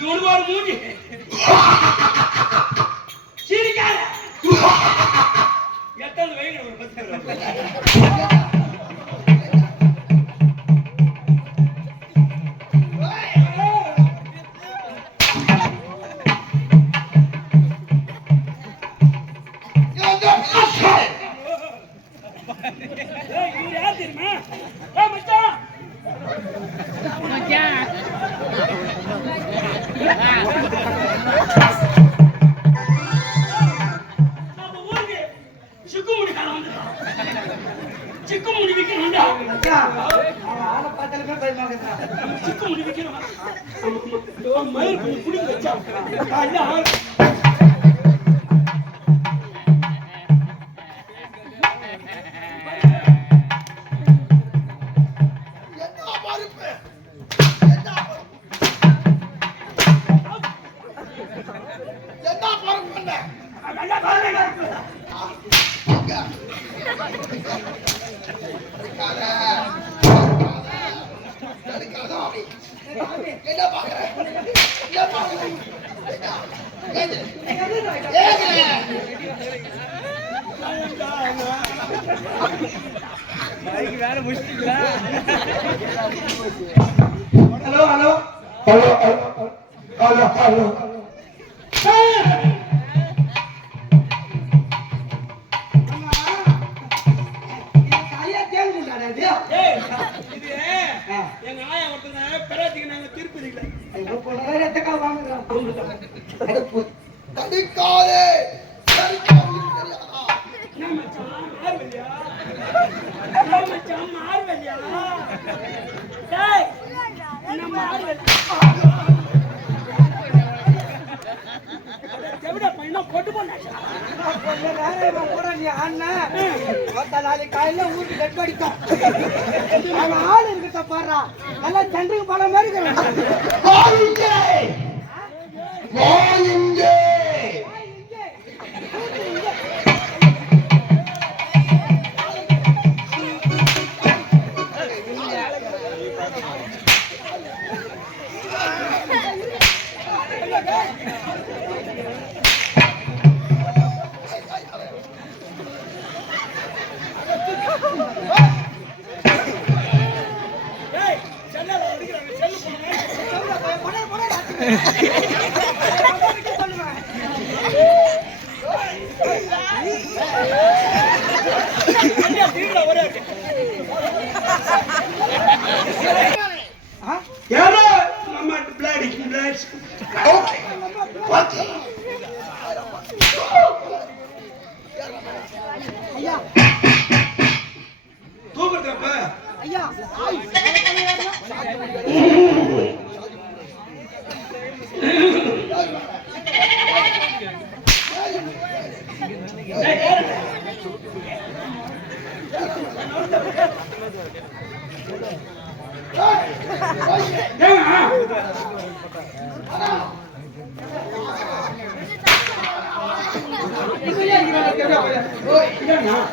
இவனுக்கு ஒரு மூஞ்சி சிரிக்காத எத்தனை வைங்க ஒரு பத்து hello hello hello hello hello எங்க ஆயா ஒருத்தங்க பெறாத்திக்கு நாங்க திருப்பதி தடுக்காதே காலையில ஊருக்கு டெட் அடிக்கும் ஆள் இருக்க பாடுறா நல்லா சண்டைக்கு பல மாதிரி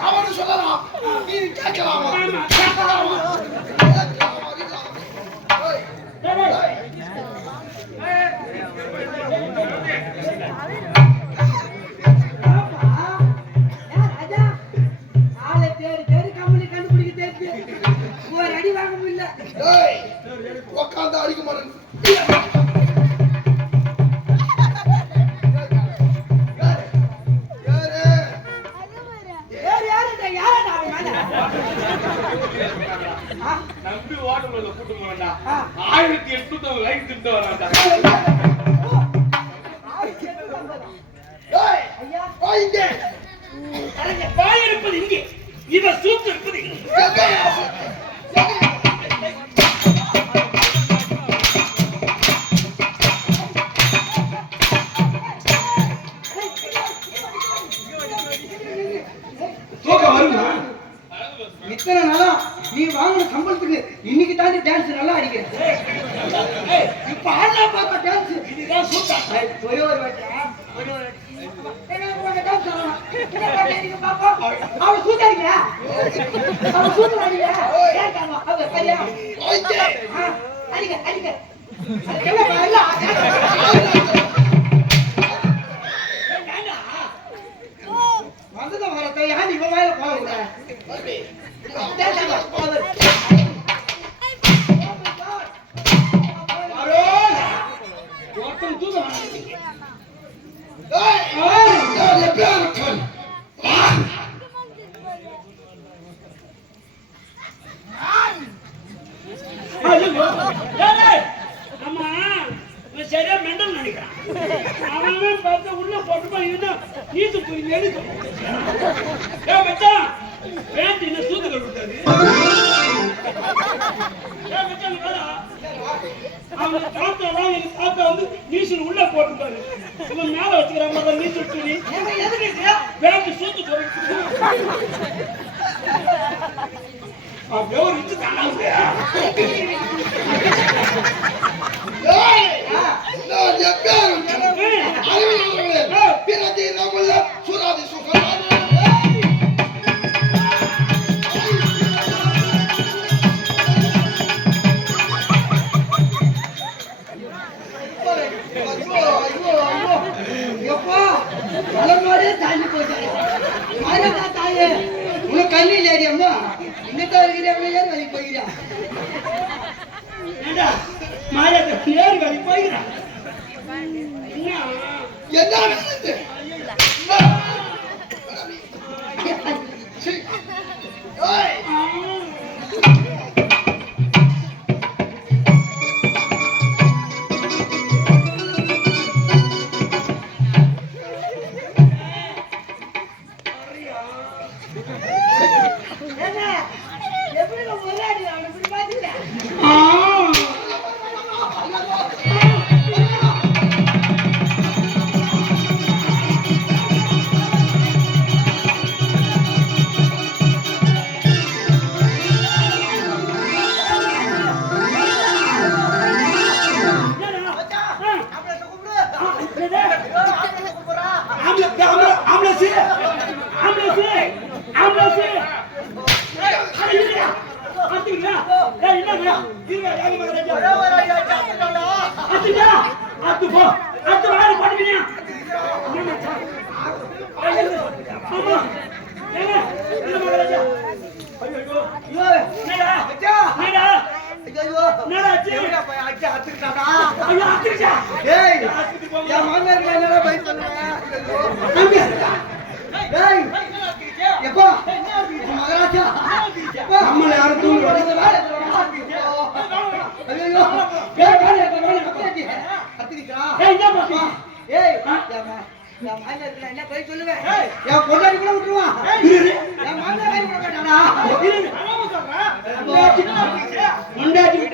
அவனு சொல்லலாம் நீ கேட்கலாமா உட்காந்து அடிக்க மாட்டேன் நம்பி வாட்டர்ல கூட்டு போறா 1800 லைட் திட்டு வரான்டா பாய் இருப்பது இங்கே இவ சூத்து இருப்பது இத்தனை நாளா நீ வாங்கின சம்பளத்துக்கு இன்னைக்கு தாண்டி டான்ஸ் நல்லா அடிக்கிறேன். இப்ப ஆனா பாப்பா டான்ஸ் இதுதான் சூட்டா ஒரே ஒரு வாட்டி அவன் சூட்டாடிங்க அவன் சூட்டு அடிங்க அடிங்க அடிங்க வந்தத வரத்தை ஏன் இவன் வாயில போட விடுற? ஒருத்தன் தூக்கம் ஆமா சரியா மெண்டல் நினைக்கிறான். அவன் பார்த்து உள்ள போட்டு நீத்து போய் எழுதும் மச்சான் பேண்ட் என்ன சூத்துக்கள் விட்டாரு. மச்சான் அவங்க தாத்தாலாம் எங்க தாத்தா வந்து நீச்சல் உள்ள போட்டுப்பாரு. இவன் மேல வச்சுக்கிற மாதிரி நீச்சல் துணி பேண்ட் சூத்து போட்டு அப்படியே ஒரு இச்சு தாங்க. உனக்கு கண்ணு இல்லையா அம்மா? இன்னைக்கு இருக்கிற வழி போகிறா நேரு வழி போய்கிறான். என்ன போய் சொல்லுவேன் என் பொண்டாடி கூட விட்டுருவான் என் மாமியார் கூட கேட்டானா பொண்டாட்டி